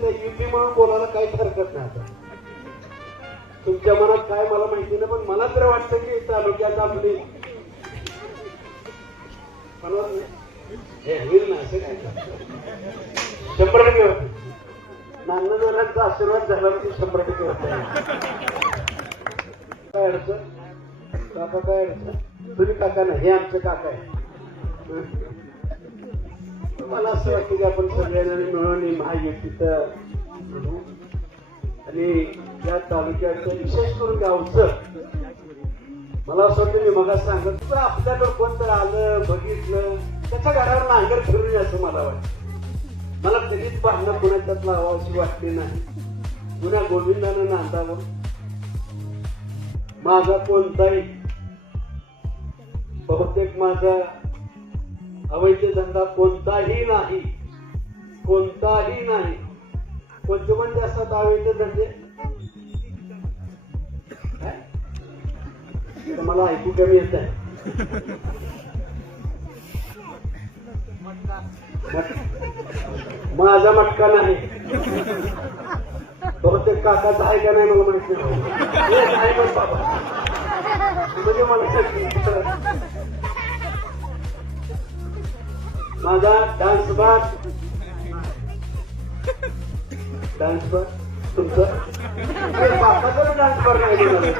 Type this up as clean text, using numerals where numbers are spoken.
त्या युती म्हणून बोलायला काहीच हरकत नाही आता. तुमच्या मनात काय मला माहिती नाही, पण मला तर वाटतं की तालुक्यात आपली होईल ना असं काय 100% होते. नानांचा आशीर्वाद झाला म्हणजे 100% होत. काय अडचण काका, काय अडचण? तुम्ही काका नाही, हे आमचे काका आहे. मला असं वाटतं की आपण सगळ्यांनी मिळून महायुतीचं म्हणू आणि या तालुक्याचं विशेष करून गावचं मला असं वाटतं मी मग सांगत आपल्याकडं कोणतं आलं बघितलं त्याच्या घरावर नांगर फिरून असं मला वाटतं. मला कधीच पाहणं कुणाच्यात लावावशी वाटली नाही. पुन्हा गोविंदानं नांदावं. माझा कोणताही बहुतेक माझा अवैध धंदा कोणताही नाही, कोणताही नाही. कोणते म्हणजे असतात अवैध धंदे मला ऐकू कमी येत आहे. माझा मटका नाही. बहुतेक काकाचा आहे का नाही मला माहिती नाही. म्हणजे मला माझा डान्स बार तुमचं बापाचा डान्स बार नाही.